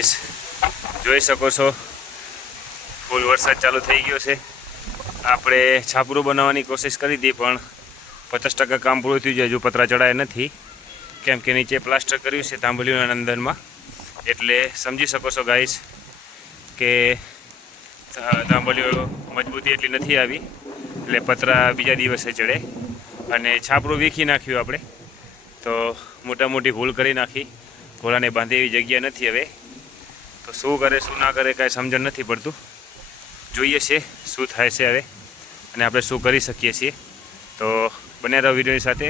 Guys જોઈ શકો છો ફૂલ વરસાદ ચાલુ થઈ ગયો છે। આપણે છાપરું બનાવવાની કોશિશ કરી હતી પણ 50% કામ પૂરું થયું છે, હજુ પતરા ચડાયા નથી કેમ કે નીચે પ્લાસ્ટર કર્યું છે તાંબલીઓના અંદરમાં, એટલે સમજી શકો છો ગાઈસ કે તાંબલીઓ મજબૂતી એટલી નથી આવી, એટલે પતરા બીજા દિવસે ચડે અને છાપરું વીખી નાખ્યું આપણે તો મોટા મોટી ભૂલ કરી નાખી। ઘોડાને બાંધે એવી જગ્યા નથી હવે, તો શું કરે શું ના કરે કાંઈ સમજણ નથી પડતું। જોઈએ છે શું થાય છે હવે અને આપણે શું કરી શકીએ છીએ, તો બન્યા રહો વિડીયોની સાથે,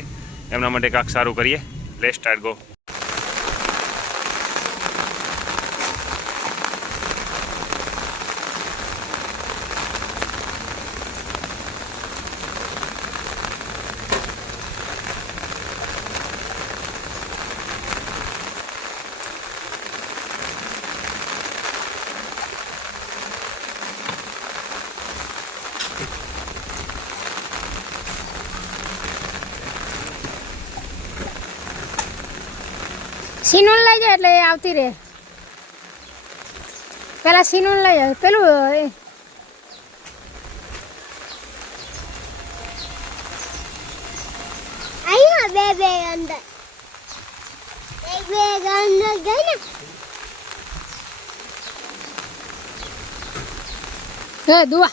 એમના માટે કાંઈક સારું કરીએ। Let's start go. સીનોન લઈ જાય એટલે આવતી રહે, પેલા સીનોન લઈ જાય પેલું અહીંયા બે અંદર એક બે અંદર ગઈ ને હે દુઆ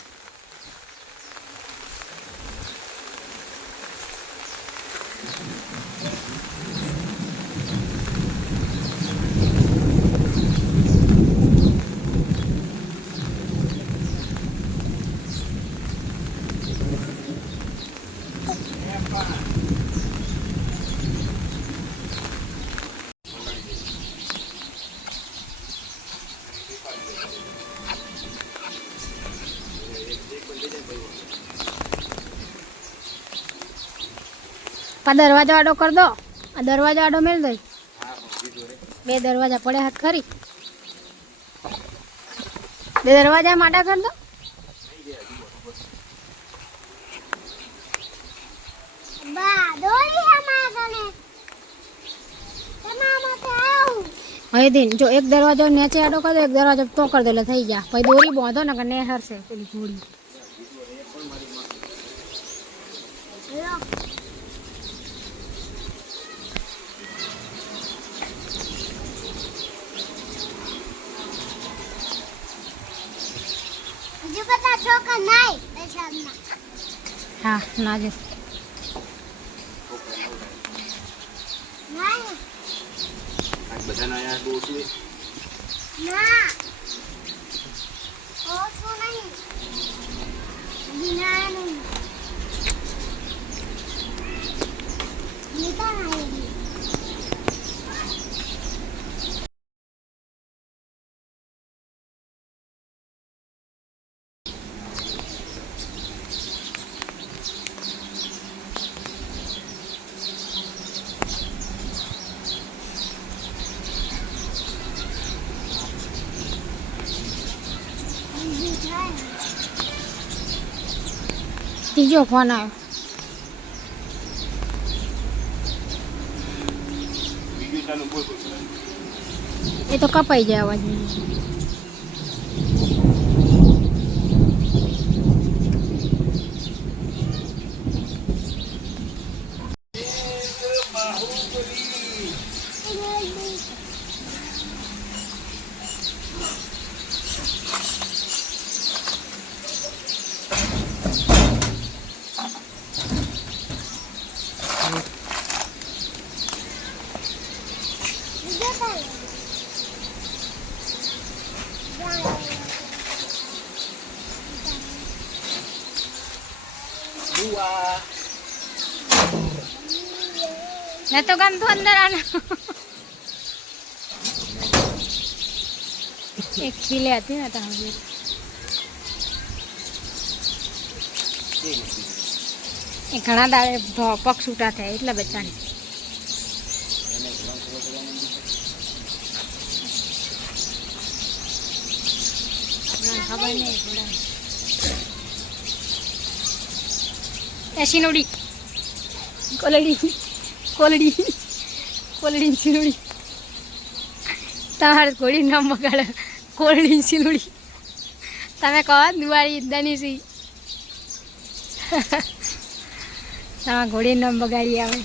दरवाजा आडो कर दो, दरवाजा आडो मिल दो, बे दरवाजा पड़े हाथ खरी, बे दरवाजा माटा कर दो। भाई दिन जो एक दरवाजा नीचे आडो कर दो, एक दरवाजा तो कर दे थी जा, भाई दोरी बांधो ना कने हर से पेली घोड़ी हाँ ना जो तीजो फोन आयो ये तो कपाई जाए आवाज में। मैं तो गम तो अंदर आना एक खिले आती है ना घना दाड़े पग छूटा थे એટલે બચ્ચાને ખબર નહીં થોડા એસી નોડી કોલડી કોલડી કોલડી ચીનુડી તમારે ઘોડી નામ બગાડે કોળની સિલુડી તમે કહો દિવાળી ઈદાની સી તમારા ઘોડીનું નામ બગાડી આવે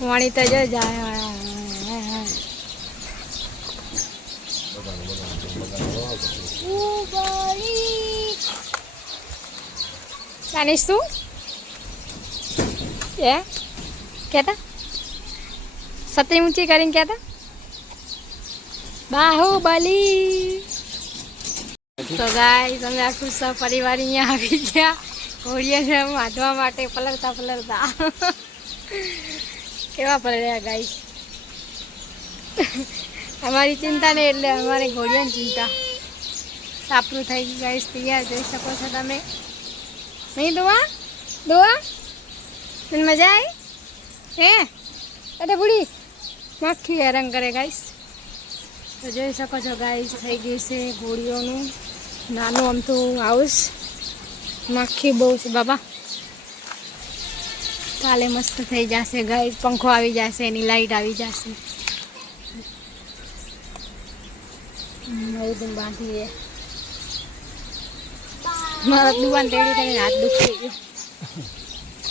વાણી તો જો જાય જાણીશ તું એ કહેતા સતી ઊંચી કરીને કહેતા બાહુબલી તો ગાય તમે આખું સપરિવાર અહીંયા આવી ગયા ઘોડીયાને વાંધવા માટે પલળતા પલળતા કેવા પલળ્યા ગાય અમારી ચિંતા નહીં એટલે અમારે ઘોડિયાની ચિંતા સાપરું થઈ ગયું ગાઈસ તૈયાર જોઈ શકો છો તમે નહીં દુઆ દુઆ તને મજા આવી હે અરે બુડી માખી હેરાન કરે ગાઈસ તો જોઈ શકો છો ગાઈસ થઈ ગયું છે ઘોડીઓનું નાનું અમથું હાઉસ માખી બહુ છે બાબા કાલે મસ્ત થઈ જશે ગાઈસ પંખો આવી જશે એની લાઈટ આવી જશે એકદમ બાંધી મારા દુકાન તેડી કરીને હાથ દુખી ગયો